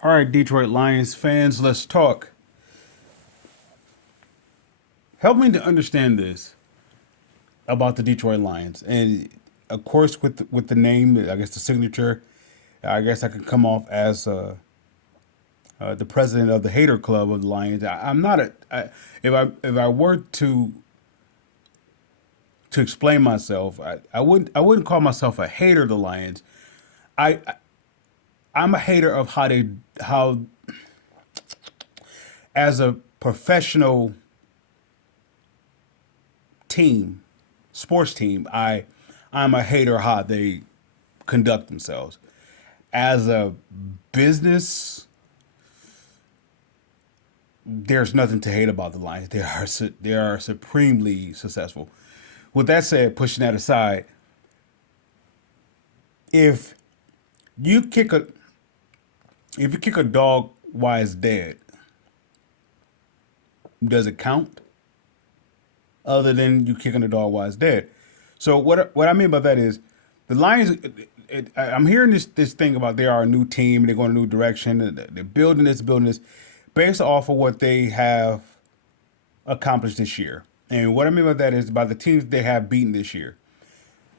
All right, Detroit Lions fans, let's talk. Help me to understand this about the Detroit Lions, and of course, with the name, I guess the signature, I guess I could come off as the president of the hater club of the Lions. I'm not a. If I were to explain myself, I wouldn't call myself a hater of the Lions. I I'm a hater of how as a professional team, sports team, I'm a hater how they conduct themselves. As a business, there's nothing to hate about the Lions. They are supremely successful. With that said, pushing that aside, if you kick a if you kick a dog while it's dead, does it count? Other than you kicking a dog while it's dead. So what I mean by that is the Lions. I'm hearing this thing about they are a new team and they're going a new direction. They're building this, based off of what they have accomplished this year. And what I mean by that is by the teams they have beaten this year.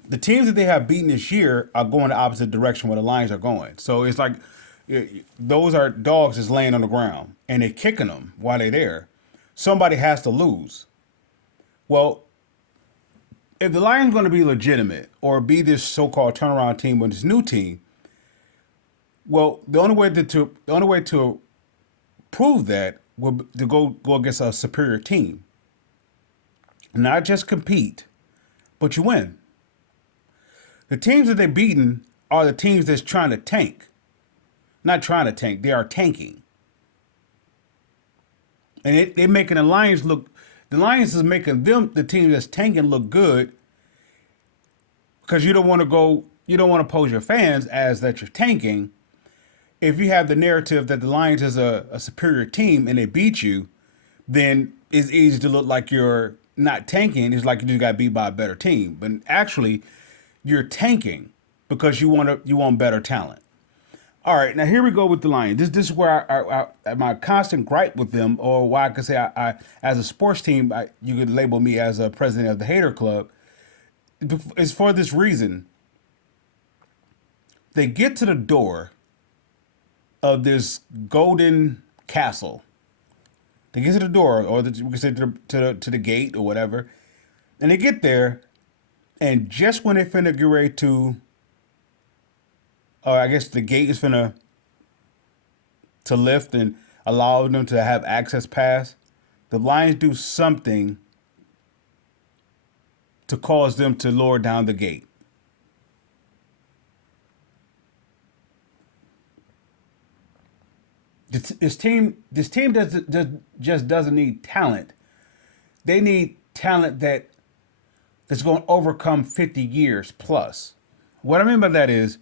The teams that they have beaten this year are going the opposite direction where the Lions are going. So it's like those are dogs just laying on the ground and they're kicking them while they're there. Somebody has to lose. Well, if the Lions going to be legitimate or be this so-called turnaround team with this new team, well, the only way to prove that would to go against a superior team, not just compete, but you win. The teams that they're beating are the teams that's trying to tank, not trying to tank. They are tanking, and they're making the Lions look. The Lions is making them the team that's tanking look good because you don't want to go. You don't want to pose your fans as that you're tanking. If you have the narrative that the Lions is a superior team and they beat you, then it's easy to look like you're not tanking. It's like you just got beat by a better team. But actually, you're tanking because you want better talent. All right, now here we go with the Lions. This is where my constant gripe with them, or why I could say I as a sports team, you could label me as a president of the hater club. Is for this reason. They get to the door of this golden castle. They get to the door, or we can say to the gate or whatever, and they get there, and just when they finna get ready to, or I guess the gate is finna to lift and allow them to have access pass, the Lions do something to cause them to lower down the gate. This team just doesn't need talent. They need talent that's going to overcome 50 years plus. What I mean by that is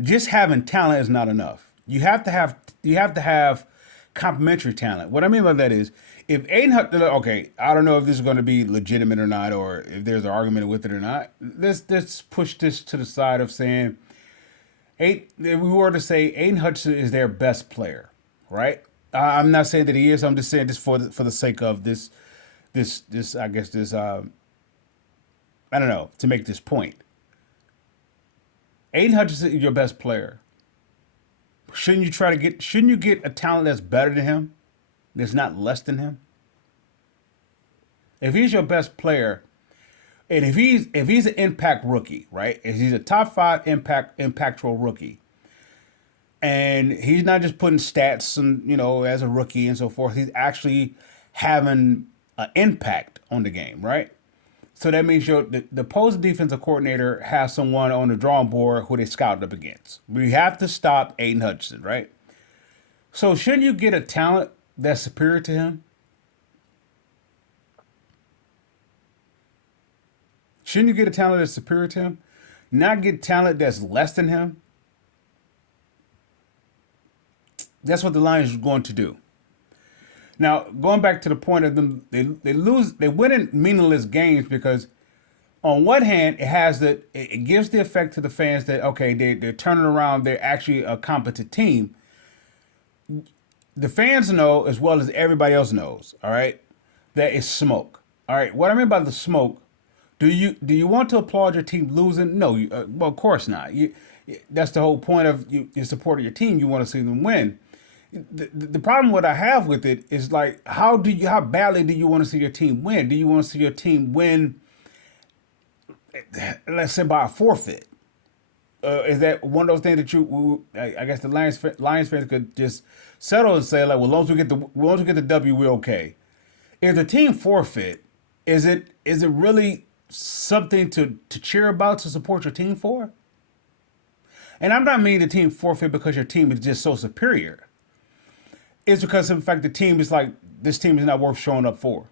just having talent is not enough. You have to have complementary talent. What I mean by that is if Aiden Hutchinson, okay, I don't know if this is going to be legitimate or not, or if there's an argument with it or not. Let's push this to the side of saying if we were to say Aiden Hutchinson is their best player, right? I'm not saying that he is. I'm just saying this for the sake of this I guess this I don't know to make this point. Aiden Hutchinson is your best player. Shouldn't you get a talent that's better than him, that's not less than him? If he's your best player, and if he's an impact rookie, right? If he's a top five impactful rookie, and he's not just putting stats and as a rookie and so forth, he's actually having an impact on the game, right? So that means the opposing defensive coordinator has someone on the drawing board who they scouted up against. We have to stop Aiden Hutchinson, right? So shouldn't you get a talent that's superior to him? Shouldn't you get a talent that's superior to him? Not get talent that's less than him? That's what the Lions are going to do. Now, going back to the point of them, they win in meaningless games because on one hand, it gives the effect to the fans that okay, they're turning around, they're actually a competent team, the fans know as well as everybody else knows, all right, that it's smoke. All right, what I mean by the smoke, do you want to applaud your team losing? No, well, of course not. That's the whole point of you supporting your team. You want to see them win. The problem what I have with it is like how badly do you want to see your team win? Do you want to see your team win, let's say by a forfeit? Is that one of those things that I guess the Lions fans could just settle and say like, well, as long as we get the W, we're okay. If the team forfeit, is it really something to cheer about, to support your team for? And I'm not meaning the team forfeit because your team is just so superior. It's because of the fact the team is like, this team is not worth showing up for.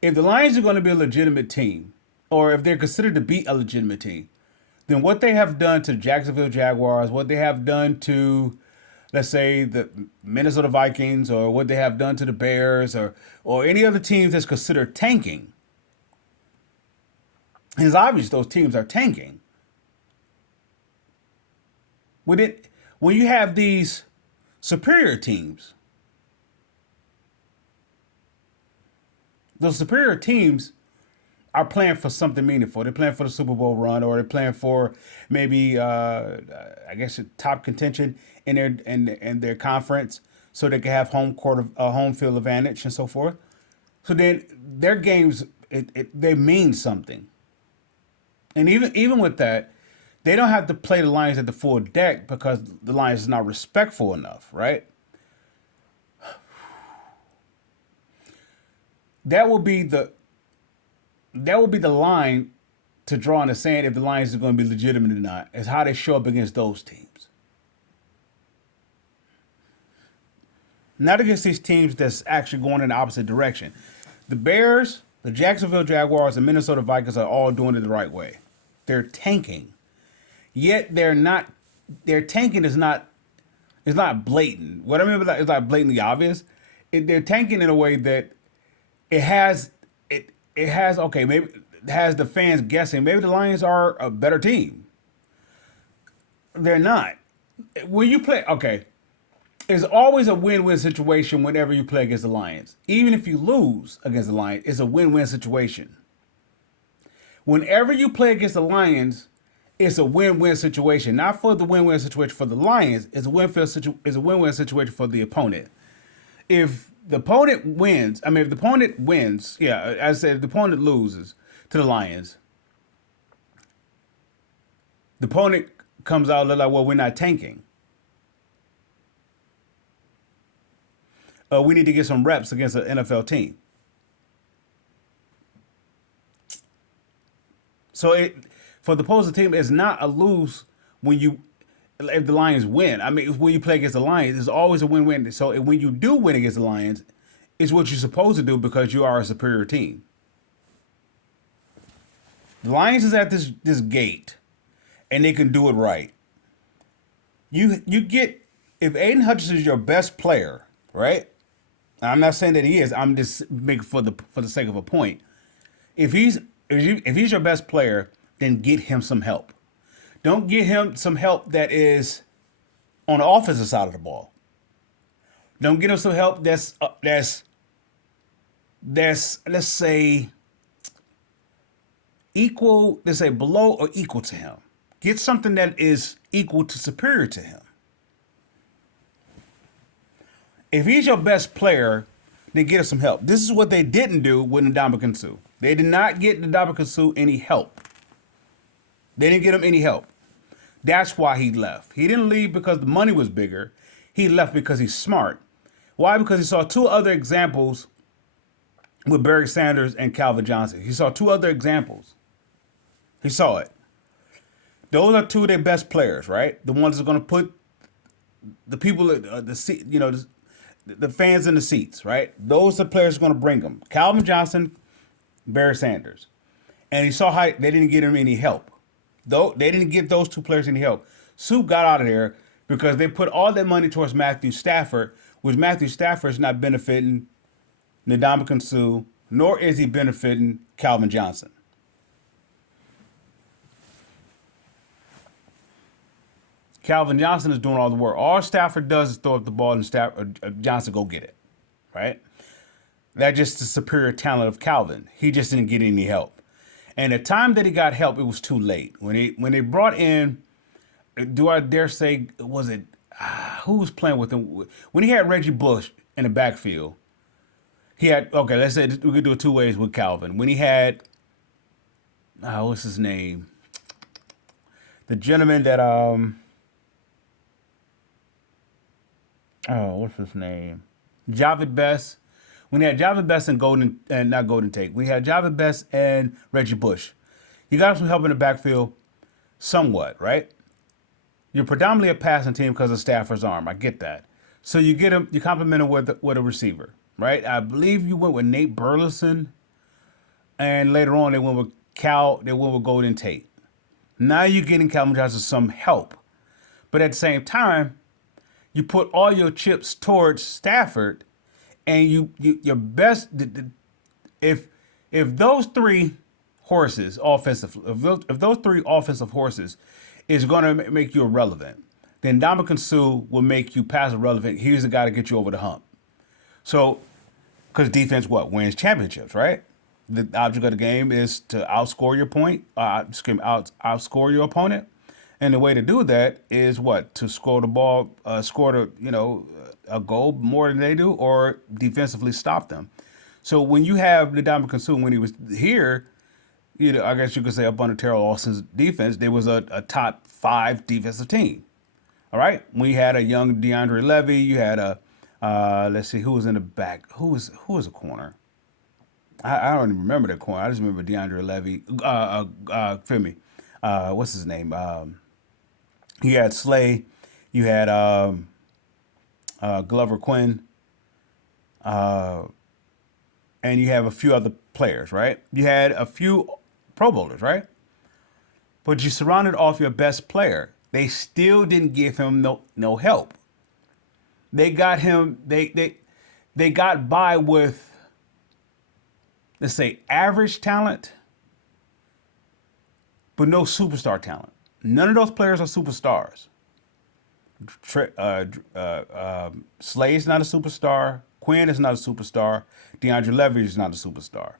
If the Lions are going to be a legitimate team, or if they're considered to be a legitimate team, then what they have done to the Jacksonville Jaguars, what they have done to, let's say, the Minnesota Vikings, or what they have done to the Bears, or any other teams that's considered tanking, it's obvious those teams are tanking. When it when you have these superior teams, those superior teams are playing for something meaningful. They're playing for the Super Bowl run, or they're playing for maybe, I guess, top contention in their conference, so they can have home field advantage and so forth. So then their games, they mean something. And even with that, they don't have to play the Lions at the full deck because the Lions is not respectful enough, right? That will be the that will be the line to draw in the sand if the Lions are going to be legitimate or not, is how they show up against those teams. Not against these teams that's actually going in the opposite direction. The Bears, the Jacksonville Jaguars, and Minnesota Vikings are all doing it the right way. They're tanking. Yet they're not. Their tanking is not blatant. What I mean by that is not blatantly obvious. They're tanking in a way that it has okay, maybe it has the fans guessing maybe the Lions are a better team. They're not. When you play, okay, it's always a win-win situation whenever you play against the Lions. Even if you lose against the Lions, it's a win-win situation. Whenever you play against the Lions, it's a win-win situation. Not for the win-win situation for the Lions, it's a win-win situation for the opponent. If the opponent wins, I mean, if the opponent wins, yeah, as I said, if the opponent loses to the Lions, the opponent comes out and like, well, we're not tanking. We need to get some reps against an NFL team. So for the opposing team, it's not a lose when you if the Lions win. I mean, when you play against the Lions, it's always a win-win. So when you do win against the Lions, it's what you're supposed to do because you are a superior team. The Lions is at this gate, and they can do it right. You get if Aiden Hutchinson is your best player, right? I'm not saying that he is. I'm just making for the sake of a point. If he's your best player, then get him some help. Don't get him some help that is on the offensive side of the ball. Don't get him some help that's let's say equal. Let's say below or equal to him. Get something that is equal to superior to him. If he's your best player, then get him some help. This is what they didn't do with Ndamukong Suh. They did not get Ndamukong Suh any help. They didn't get him any help. That's why he left. He didn't leave because the money was bigger. He left because he's smart. Why? Because he saw two other examples with Barry Sanders and Calvin Johnson. He saw two other examples. He saw it. Those are two of their best players, right? The ones that are going to put the people, the seat, the fans in the seats, right? Those are the players who are going to bring them. Calvin Johnson, Barry Sanders. And he saw how they didn't get him any help. Though they didn't get those two players any help. Sue got out of there because they put all their money towards Matthew Stafford, which Matthew Stafford is not benefiting Ndamukong Suh, nor is he benefiting Calvin Johnson. Calvin Johnson is doing all the work. All Stafford does is throw up the ball and Johnson go get it, right? That's just the superior talent of Calvin. He just didn't get any help. And the time that he got help, it was too late. When they brought in, do I dare say, was it who was playing with him? When he had Reggie Bush in the backfield, he had, okay, let's say we could do it two ways with Calvin. When he had, what's his name? The gentleman that what's his name? Javid Best. When he had Javid Best and not Golden Tate, we had Javid Best and Reggie Bush. You got some help in the backfield, somewhat, right? You're predominantly a passing team because of Stafford's arm. I get that. So you get him, you complement him with a receiver, right? I believe you went with Nate Burleson, and later on they went with Golden Tate. Now you're getting Calvin Johnson some help, but at the same time, you put all your chips towards Stafford, and your best if those three horses offensive if those three offensive horses is going to make you irrelevant, then Ndamukong Suh will make you pass irrelevant. He's the guy to get you over the hump. So, because defense wins championships, right? The object of the game is to outscore your opponent. And the way to do that is to score the ball, a goal more than they do, or defensively stop them. So when you have the Ndamukong Suh, when he was here, I guess you could say up under Terrell Austin's defense, there was a top 5 defensive team. All right, we had a young DeAndre Levy. You had let's see who was in the back. Who was a corner? I don't even remember that corner. I just remember DeAndre Levy. Feel me? What's his name? You had Slay. You had Glover Quinn. And you have a few other players, right? You had a few Pro Bowlers, right? But you surrounded off your best player. They still didn't give him no help. They got him. They got by with, let's say, average talent, but no superstar talent. None of those players are superstars. Slay is not a superstar. Quinn is not a superstar. DeAndre Levy is not a superstar.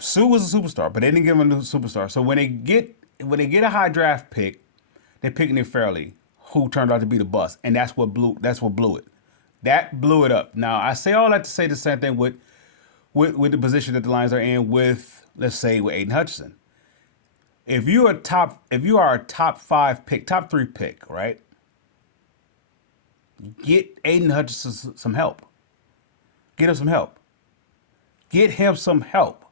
Sue was a superstar, but they didn't give him a superstar. So when they get a high draft pick, they're picking it fairly, who turned out to be the bust, and that's what blew it. That blew it up. Now I say all that to say the same thing with the position that the Lions are in with, let's say, with Aiden Hutchinson. If you are a top 5 pick, top 3 pick, right? Get Aiden Hutchinson some help. Get him some help. Get him some help.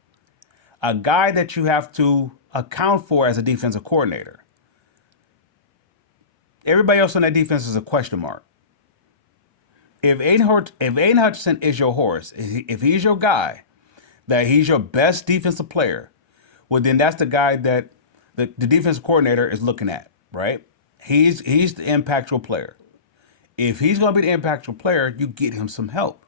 A guy that you have to account for as a defensive coordinator. Everybody else on that defense is a question mark. If Aiden Hutchinson is your horse, if he's your guy, that he's your best defensive player, well, then that's the guy that the defensive coordinator is looking at, right? He's the impactful player. If he's going to be the impactful player, you get him some help.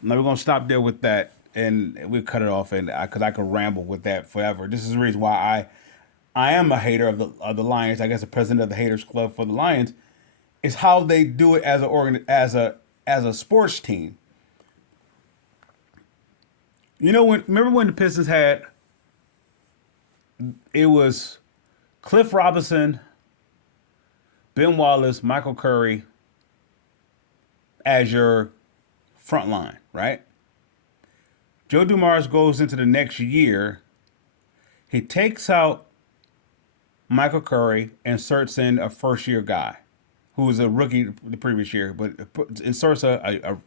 Now we're going to stop there with that, and we'll cut it off, and because I could ramble with that forever. This is the reason why I am a hater of the Lions. I guess the president of the Haters Club for the Lions is how they do it as a sports team. Remember when the Pistons had, it was Cliff Robinson, Ben Wallace, Michael Curry as your front line, right? Joe Dumars goes into the next year. He takes out Michael Curry, inserts in a first-year guy who was a rookie the previous year, but inserts a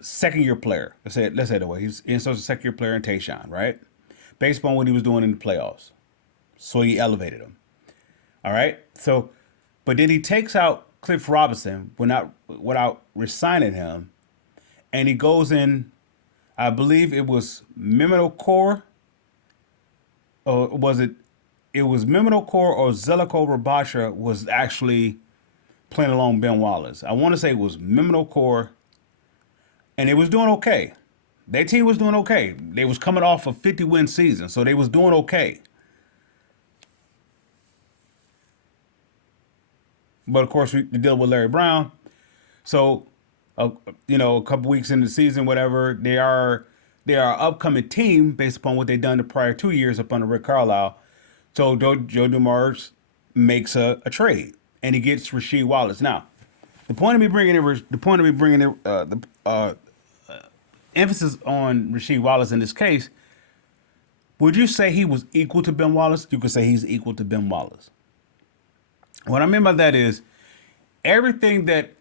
second-year player. Let's say it that way. He inserts a second-year player in Tayshaun, right? Based on what he was doing in the playoffs. So he elevated him. All right? So, but then he takes out Cliff Robinson without resigning him, and he goes in, I believe it was Mehmet Okur, or was it was Mehmet Okur or Zeljko Rabacha was actually playing along Ben Wallace. I want to say it was Mehmet Okur, and they was doing okay. Their team was doing okay. They was coming off a 50-win season, so they was doing okay. But of course, we deal with Larry Brown. So, uh, a couple weeks into the season, whatever, they are an upcoming team based upon what they've done the prior 2 years up under Rick Carlisle. So Joe Dumars makes a trade and he gets Rasheed Wallace. Now, the point of me bringing it, the emphasis on Rasheed Wallace in this case, would you say he was equal to Ben Wallace? You could say he's equal to Ben Wallace. What I mean by that is everything that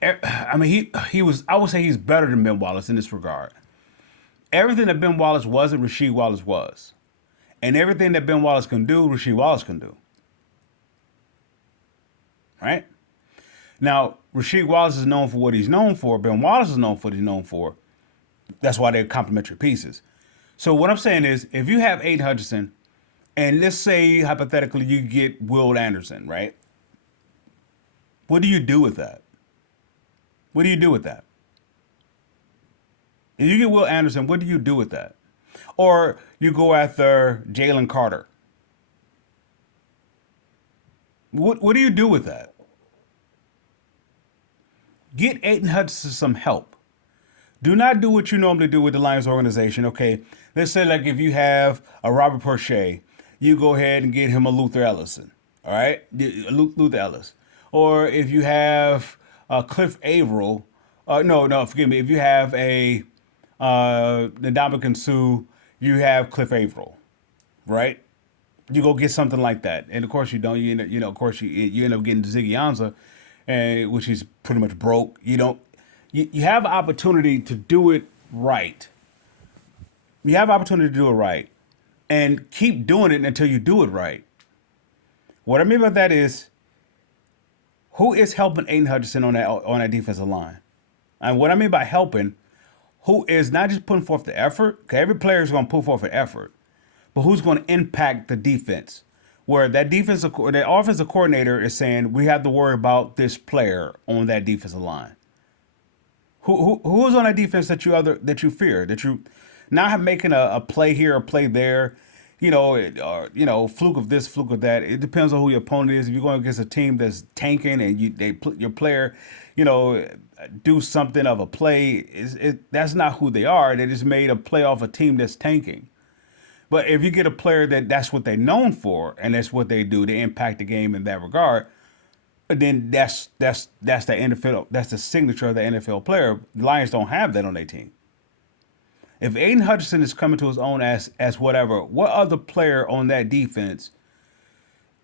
I mean he was. I would say he's better than Ben Wallace in this regard. Everything that Ben Wallace wasn't, Rasheed Wallace was, and everything that Ben Wallace can do, Rasheed Wallace can do. Right now, Rasheed Wallace is known for what he's known for. Ben Wallace is known for what he's known for. That's why they're complementary pieces. So what I'm saying is, if you have Aiden Hutchinson, and let's say hypothetically you get Will Anderson, right? What do you do with that? What do you do with that? If you get Will Anderson, what do you do with that? Or you go after Jalen Carter. What do you do with that? Get Aiden Hutchinson some help. Do not do what you normally do with the Lions organization. Okay, let's say like if you have a Robert Porcher, you go ahead and get him a Luther Ellison. All right, Luther Ellis. Or if you have Cliff Averill, no, forgive me. If you have a Ndamukong Suh, you have Cliff Averill, right? You go get something like that, and of course you don't. Of course you end up getting Ziggy Ansah, and which is pretty much broke. You don't. You have an opportunity to do it right. You have an opportunity to do it right, and keep doing it until you do it right. What I mean by that is, who is helping Aiden Hutchinson on that defensive line? And what I mean by helping, who is not just putting forth the effort, because every player is going to put forth an effort, but who's going to impact the defense? Where that offensive coordinator is saying, we have to worry about this player on that defensive line. Who is on that defense that you fear, that you not making a play here or play there, or fluke of this, fluke of that. It depends on who your opponent is. If you're going against a team that's tanking and your player, do something of a play, that's not who they are. They just made a play off a team that's tanking. But if you get a player that's what they're known for and that's what they do, they impact the game in that regard, then that's the NFL. That's the signature of the NFL player. The Lions don't have that on their team. If Aiden Hutchinson is coming to his own as whatever, what other player on that defense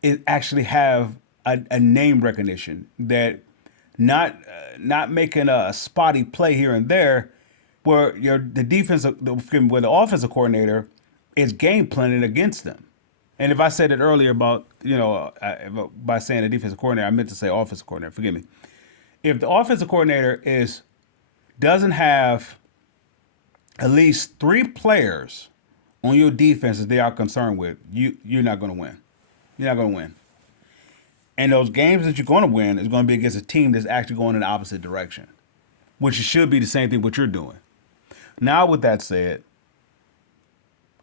is actually have a name recognition that not making a spotty play here and there, where where the offensive coordinator is game planning against them. And if I said it earlier about, by saying the defensive coordinator, I meant to say offensive coordinator. Forgive me. If the offensive coordinator doesn't have at least 3 players on your defense that they are concerned with, you're not going to win. You're not going to win. And those games that you're going to win is going to be against a team that's actually going in the opposite direction, which should be the same thing what you're doing. Now, with that said,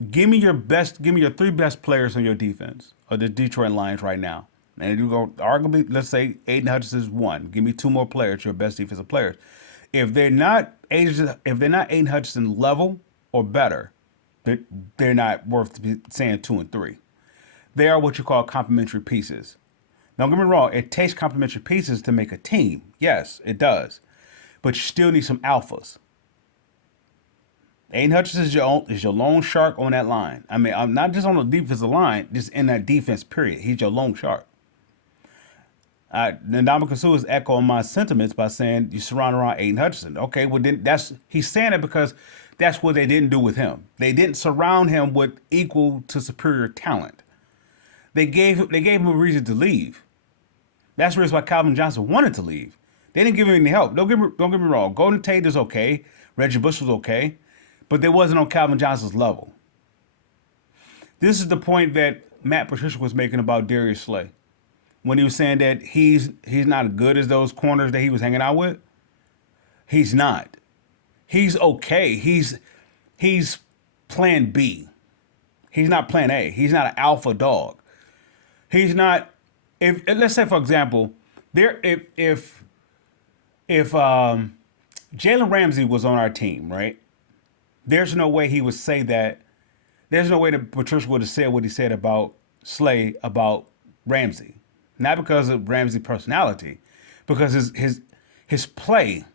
give me your 3 best players on your defense of the Detroit Lions right now. And you go arguably, let's say Aiden Hutchinson is 1. Give me 2 more players, your best defensive players. If they're not Aiden Hutchinson level or better, they're not worth saying 2 and 3. They are what you call complementary pieces. Don't get me wrong, it takes complementary pieces to make a team. Yes, it does. But you still need some alphas. Aiden Hutchinson is your lone shark on that line. I mean, I'm not just on the defensive line, just in that defense, period. He's your lone shark. Ndamukong Suh is echoing my sentiments by saying you surround around Aiden Hutchinson. Okay, well then he's saying it because that's what they didn't do with him. They didn't surround him with equal to superior talent. They gave him a reason to leave. That's the reason why Calvin Johnson wanted to leave. They didn't give him any help. Don't get me wrong. Golden Tate is okay. Reggie Bush was okay, but they wasn't on Calvin Johnson's level. This is the point that Matt Patricia was making about Darius Slay, when he was saying that he's not as good as those corners that he was hanging out with. He's not. He's okay. He's plan B. He's not plan A. He's not an alpha dog. He's not. If let's say, for example, There, if Jalen Ramsey was on our team, right? There's no way he would say that. There's no way that Patricia would have said what he said about Slay about Ramsey, not because of Ramsey's personality, because his play.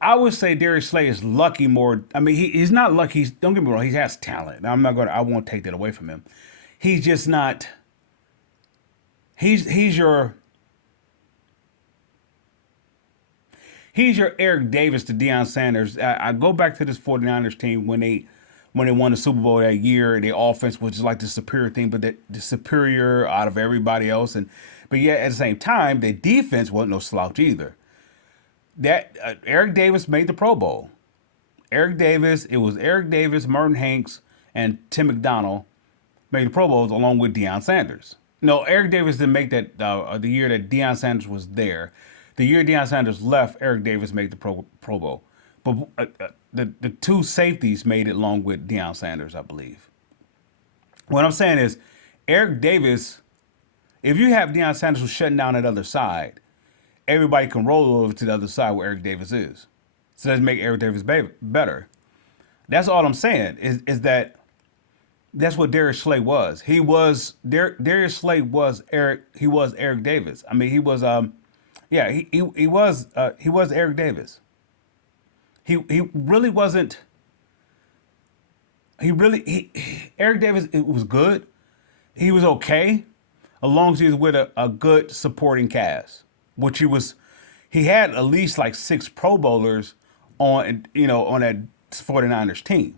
I would say Darius Slay is lucky more. I mean, he's not lucky. Don't get me wrong. He has talent. I'm not going. I won't take that away from him. He's just not. He's your Eric Davis to Deion Sanders. I go back to this 49ers team when they won the Super Bowl that year. The offense was just like the superior thing, but the superior out of everybody else. But yet at the same time, the defense wasn't no slouch either. That Eric Davis made the Pro Bowl. It was Eric Davis, Merton Hanks, and Tim McDonald made the Pro Bowls along with Deion Sanders. No, Eric Davis didn't make that the year that Deion Sanders was there. The year Deion Sanders left, Eric Davis made the Pro Bowl. But the two safeties made it along with Deion Sanders, I believe. What I'm saying is, Eric Davis, if you have Deion Sanders who's shutting down that other side, everybody can roll over to the other side where Eric Davis is. So let's make Eric Davis better. That's all I'm saying is that that's what Darius Slay was. Darius Slay was Eric. He was Eric Davis. I mean, he was yeah, he was Eric Davis. He really wasn't. Eric Davis, it was good. He was okay, as long as he was with a good supporting cast, which he had at least like 6 Pro Bowlers on that 49ers team,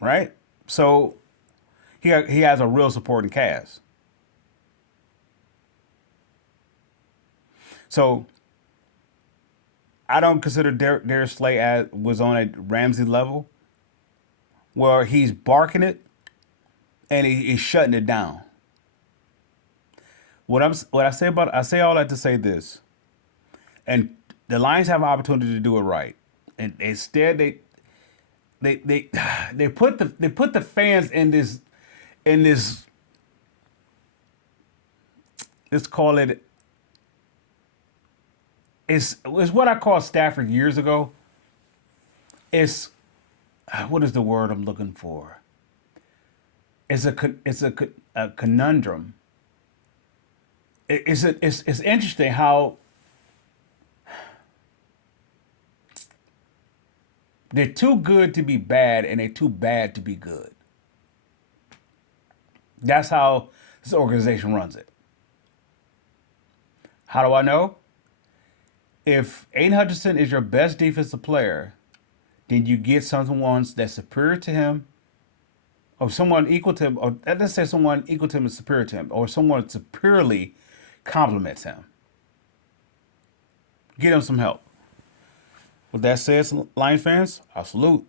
right? So he has a real supporting cast. So I don't consider Darius Slay was on a Ramsey level where he's barking it and he's shutting it down. I say all that to say this, and the Lions have an opportunity to do it right, and instead they they put the fans in this let's call it it's what I called Stafford years ago. It's what is the word I'm looking for? A conundrum. It's interesting how they're too good to be bad and they're too bad to be good. That's how this organization runs it. How do I know? If Aiden Hutchinson is your best defensive player, then you get someone that's superior to him, or someone equal to him, or let's say someone equal to him is superior to him, or someone superiorly compliments him. Get him some help. With that said, Lions fans, I salute.